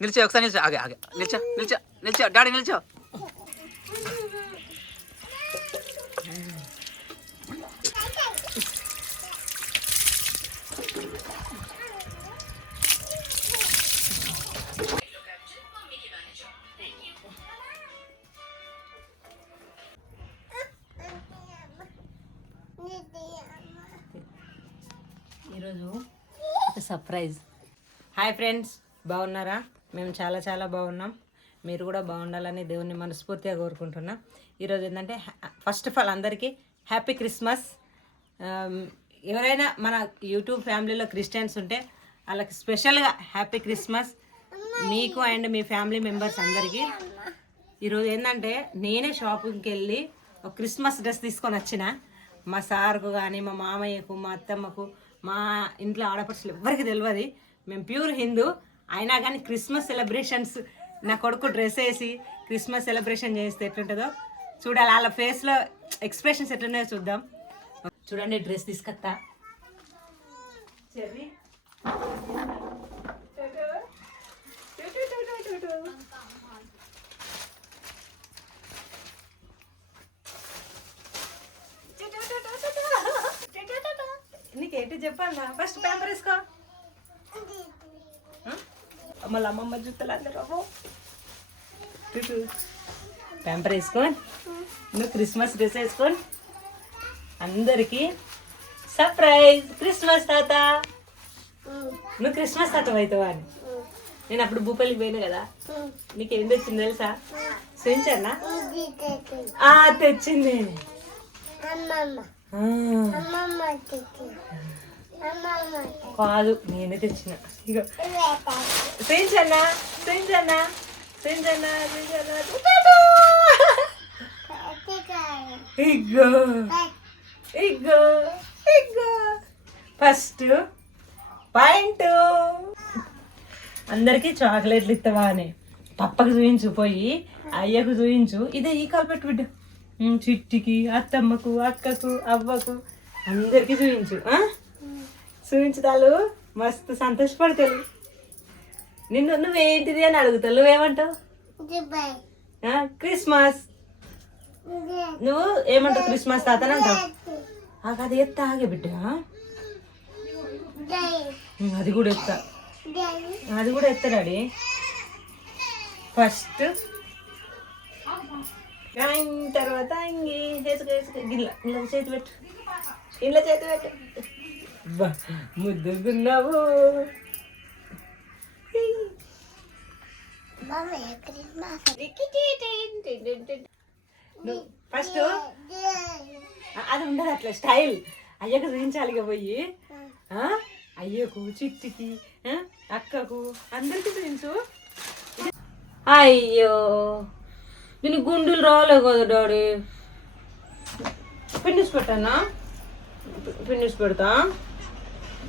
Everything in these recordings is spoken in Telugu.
నిల్చో ఒకసారి నిల్చో. ఆగే ఆగే. నిల్చో నిల్చో నిల్చో. డాడీ నిల్చో. ఈరోజు ఒక సర్ప్రైజ్. హాయ్ ఫ్రెండ్స్ బాగున్నారా? మేము చాలా చాలా బాగున్నాం. మీరు కూడా బాగుండాలని దేవుణ్ణి మనస్ఫూర్తిగా కోరుకుంటున్నాం. ఈరోజు ఏంటంటే ఫస్ట్ ఆఫ్ ఆల్ అందరికీ హ్యాపీ క్రిస్మస్ um, ఎవరైనా మన యూట్యూబ్ ఫ్యామిలీలో క్రిస్టియన్స్ ఉంటే వాళ్ళకి స్పెషల్గా హ్యాపీ క్రిస్మస్ మీకు అండ్ మీ ఫ్యామిలీ మెంబర్స్ అందరికీ. ఈరోజు ఏంటంటే నేనే షాపింగ్కి వెళ్ళి ఒక క్రిస్మస్ డ్రెస్ తీసుకొని వచ్చిన. మా సార్కు కానీ మా మామయ్యకు మా అత్తమ్మకు మా ఇంట్లో ఆడపడుచులు ఎవ్వరికి తెలియదు మేము ప్యూర్ హిందూ. అయినా కానీ క్రిస్మస్ సెలబ్రేషన్స్ నా కొడుకు డ్రెస్ వేసి క్రిస్మస్ సెలబ్రేషన్ చేస్తే ఎట్లుంటుందో చూడాలి. వాళ్ళ ఫేస్లో ఎక్స్ప్రెషన్స్ ఎట్లున్నాయో చూద్దాం. చూడండి డ్రెస్ తీసుకొస్తా. చెర్రీ. నీకు ఏంటి చెప్పాలా ఫస్ట్ పేపర్ వేసుకో. మళ్ళీ అమ్మమ్మ జుత్తలు అందరూ. పేపర్ వేసుకొని నువ్వు క్రిస్మస్ డ్రెస్ వేసుకొని అందరికీ సర్ప్రైజ్ క్రిస్మస్ తాత. నువ్వు క్రిస్మస్ తాత అవుతావా అని. నేను అప్పుడు భూపల్లికి పోయినా కదా. నీకు ఏం తెచ్చింది తెలుసా? చూపించన్నా ఆ తెచ్చింది. ఆ, కాదు నేనే తెచ్చిన. ఇగో. చూపించన్నా చూపించన్నా చూపించన్నా ఇగో ఇగో ఇగో ఫస్ట్ పాయింట్. అందరికీ చాక్లెట్లు ఇస్తావా అని. పప్పకు చూయించు పోయి అయ్యకు చూయించు. ఇదే ఈ కాలు పెట్టు బిడ్డ చిట్టికి అత్తమ్మకు అక్కకు అవ్వకు అందరికీ చూయించు చూయించుతాలు మస్తు సంతోషపడతారు. నిన్ను నువ్వేంటిది అని అడుగుతావు? నువ్వేమంటావు? క్రిస్మస్. నువ్వు ఏమంటావు? క్రిస్మస్ తాత అని అంటావు? అది ఎత్తా ఆగే బిడ్డ. అది కూడా ఎత్తా. అది కూడా ఎత్తా డాడీ. ఫస్ట్. తర్వాత ఇంగి వేసుకో వేసుకో గిల్ల ఇలా చేతి పెట్టు. ఇలా చేతి పెట్టు. ముద్దుగున్నావు. ఫస్ట్. అది ఉండదు అట్లా స్టైల్. అయ్యకు చూపించాలి ఇక పోయి? అయ్యకు చిట్టికి ఆ? అక్కకు అందరికి చూపించు. అయ్యో. దీనికి గుండులు రాలే కదా డాడీ. పిన్నిస్ పెట్టానా పిన్నిస్ పెడతా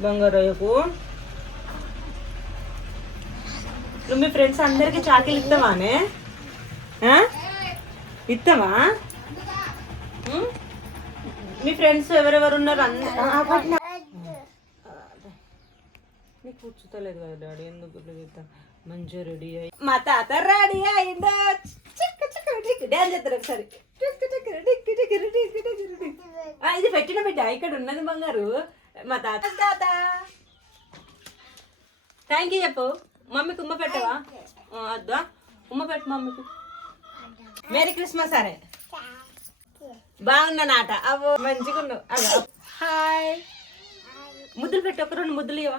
బంగారయ్యకు. నువ్వు మీ ఫ్రెండ్స్ అందరికి చాకీలు ఇస్తావానే? ఇస్తావా? మీ ఫ్రెండ్స్ ఎవరెవరు ఉన్నారు? నీకు కూర్చుతలేదు కదా డాడీ ఎందుకు మంచిగా రెడీ అయ్యి మా తాత రెడీ అయిందా చిక్క చిక్క డ్యాన్స్ చేస్తారు ఒకసారి. Tick tick tick tick tick. ఇది పెట్టిన బిడ్డ ఇక్కడ ఉన్నది బంగారు. మా తాత. తాత థ్యాంక్ యూ చెప్పు. మమ్మీకి ఉమ్మ పెట్టవా? ఆ, అద్దా ఉమ్మ పెట్టు మమ్మీకి. మేరీ క్రిస్మస్ అరే. బాగున్నా నాట అవో మంచిగా ఉన్నావు. హాయ్ ముద్దులు పెట్టు ఒక రెండు ముద్దులు ఇవ్వ.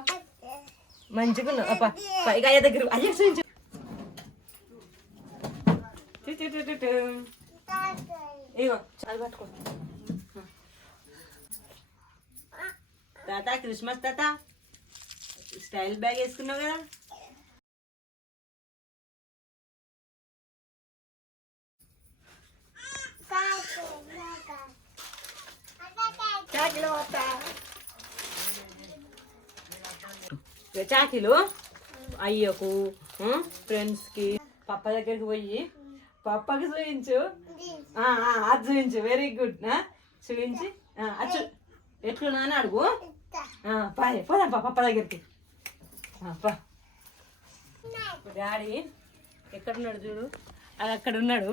మంచిగా ఉన్నావు అప్ప ఇక అయ్య దగ్గర అయ్యే చూపించు. ఇగో అది పట్టుకో. తాత క్రిస్మస్ తాత స్టైల్ బ్యాగ్ వేసుకున్నావు కదా? చాకిలో అయ్యకు ఫ్రెండ్స్కి అయ్యకు ఫ్రెండ్స్కి. పప్ప దగ్గరికి పోయి పప్పకి చూపించు ఆ, అది చూపించు వెరీ గుడ్ చూపించి ఆ, ఎట్లున్నా అని అడుగు. పోదాం పా పప్ప దగ్గరికి. డాడీ ఎక్కడున్నాడు చూడు? అది అక్కడ ఉన్నాడు.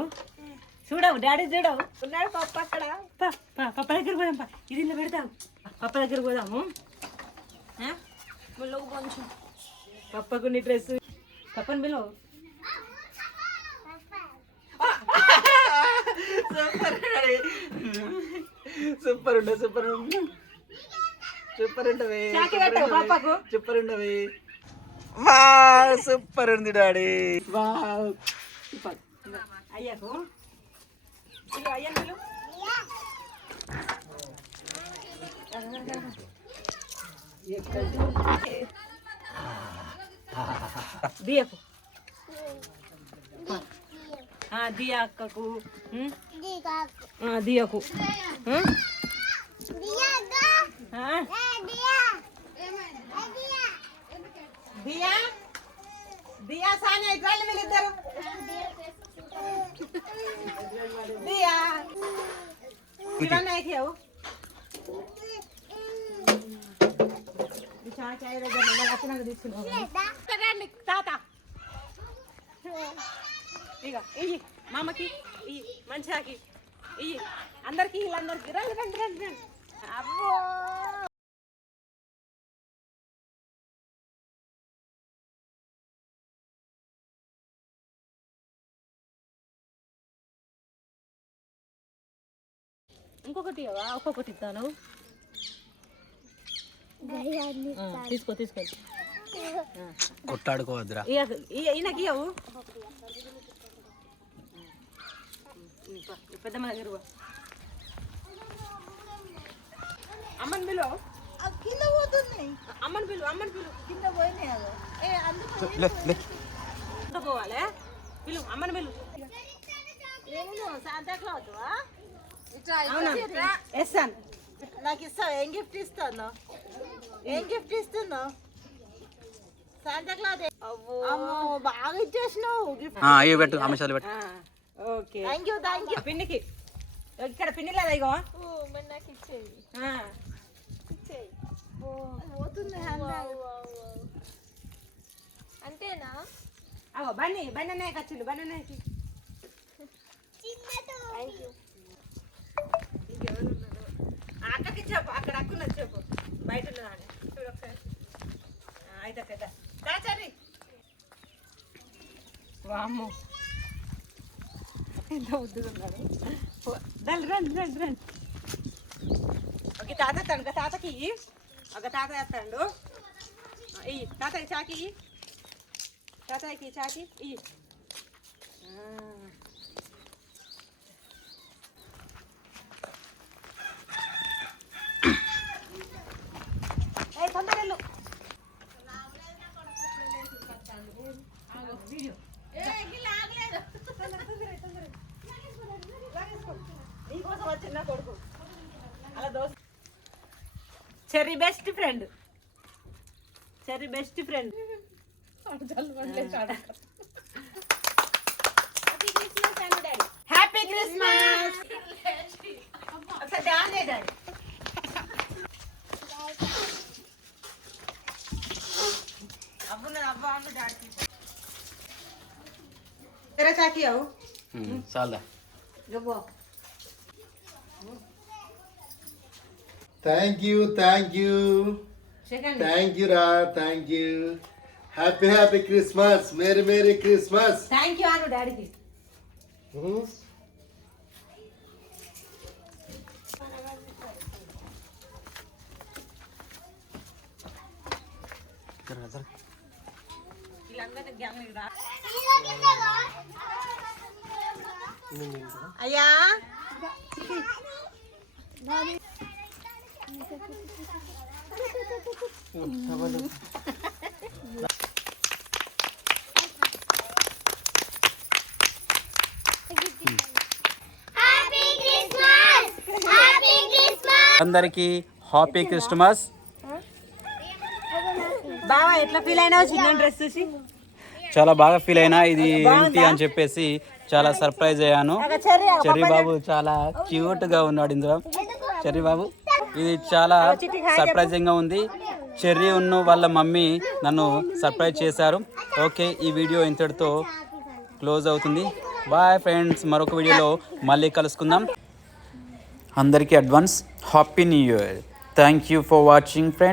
చూడవు డాడీ చూడవు. ఉన్నాడు పప్ప అక్కడ. పప్ప దగ్గర పోదాం పా. ఇది ఇంట్లో పెడతాం పప్ప దగ్గర పోదాము. కొంచెం. పప్పకు నీ డ్రెస్. పప్పని పిలువు సూపర్ సూపర్ ఉండే సూపర్ సూపర్ ఉండవే వా సూపర్ ఉంది డాడీ. వా సూపర్ అయ్యాకు అయ్యని దియకు దియ అక్కకు. దియకు. ఉం? ఆ? దియా దియా సాని ఇటు రండి వీళ్ళిద్దరు దియా కిరాణా ఎక్కావు చాకి ఐదు దగ్గర మళ్ళీ వచ్చినాక తీసుకున్నావు రండి తాత ఇక ఇయ్యి మామకి ఇయ్యి మంచికి ఇయ్యి అందరికి వీళ్ళందరికి రండి రండి రండి రండి అబ్బో ఇంకొకటి? ఒక్కొక్కటి ఇస్తాను. తీసుకో తీసుకో. ఆ. కొట్టాడుకోవద్దురా. ఈయనకి ఇయ్యవు. పెద్దమ్మ దగ్గర. అమ్మని కింద పోతుంది. అమ్మని పిలు అమ్మని పిలు కింద పోయినాయి పోవాలి? పిలు అమ్మని పిలు నేను శాంతా క్లాత్ అవునా? ఎస్ అన్ నాకు ఇస్తావు? ఏం గిఫ్ట్ ఇస్తాను ఏం గిఫ్ట్ ఇస్తున్నావు? శాంతా క్లాత్ అమ్మో బాగా ఇచ్చేసినావు. గిఫ్ట్ అయ్యో పెట్టు అమ్మశాలు పెట్టు. Okay. Thank you thank you పిన్నికి ఇక్కడ పిన్ని లేదా ఇగో? మరి నాకు ఇచ్చేది ఆ. ఇచ్చేయి. పోతుంది అంతేనా? అగో బన్నీ బన్నీ అన్నయ్యకి వచ్చిండు బన్నీ అన్నయ్యకి థ్యాంక్ యూ ఆ అక్కకి చెప్పు అక్కడ అక్కున్నది చెప్పు బయట ఉన్నదాన్ని చూడు ఒకసారి ఆ, అయితే పెద్ద దాచరి వామ్మో ఎంత ముద్దుగా ఉన్నాడు పో- రండి రండి రండి రండి ఒక తాత ఎత్తాడు ఒక తాతకి ఇయ్యి. ఒక తాత ఎత్తాడు ఆ, ఇయ్యి తాత ఈ చాకి ఇయ్యి. తాతకి ఈ చాకి ఇయ్యి ఆ. ఏ తొందర వెళ్ళు నీకోసం వచ్చిన కొడుకు అలా dosa Cherry best friend Cherry best friend happy Christmas ఒకసారి డాన్స్ డాడీ అబ్బున్నది అబ్బా అన్ను డాడీకి తెర చాకి అవు చాలదా గబ్బో thank you thank you second thank you రా thank you happy happy Christmas merry merry Christmas thank you Anu డాడీకి వీళ్ళందరినీ గ్యాంగ్ రా అయ్యా అందరికి హ్యాపీ క్రిస్మస్. బావా ఎట్లా ఫీల్ అయినావు చిన్న డ్రెస్ చూసి? చాలా బాగా ఫీల్ అయినా ఇది ఏంటి అని చెప్పేసి చాలా సర్ప్రైజ్ అయ్యాను. చెర్రీ బాబు చాలా క్యూట్గా ఉన్నాడు ఇందులో. చెర్రీ బాబు. ఇది చాలా సర్ప్రైజింగ్గా ఉంది. చెర్రీ ఉన్న వాళ్ళ మమ్మీ నన్ను సర్ప్రైజ్ చేశారు. ఓకే ఈ వీడియో ఇంతటితో క్లోజ్ అవుతుంది. బాయ్ ఫ్రెండ్స్ మరొక వీడియోలో మళ్ళీ కలుసుకుందాం. అందరికీ advance happy new year thank you for watching friends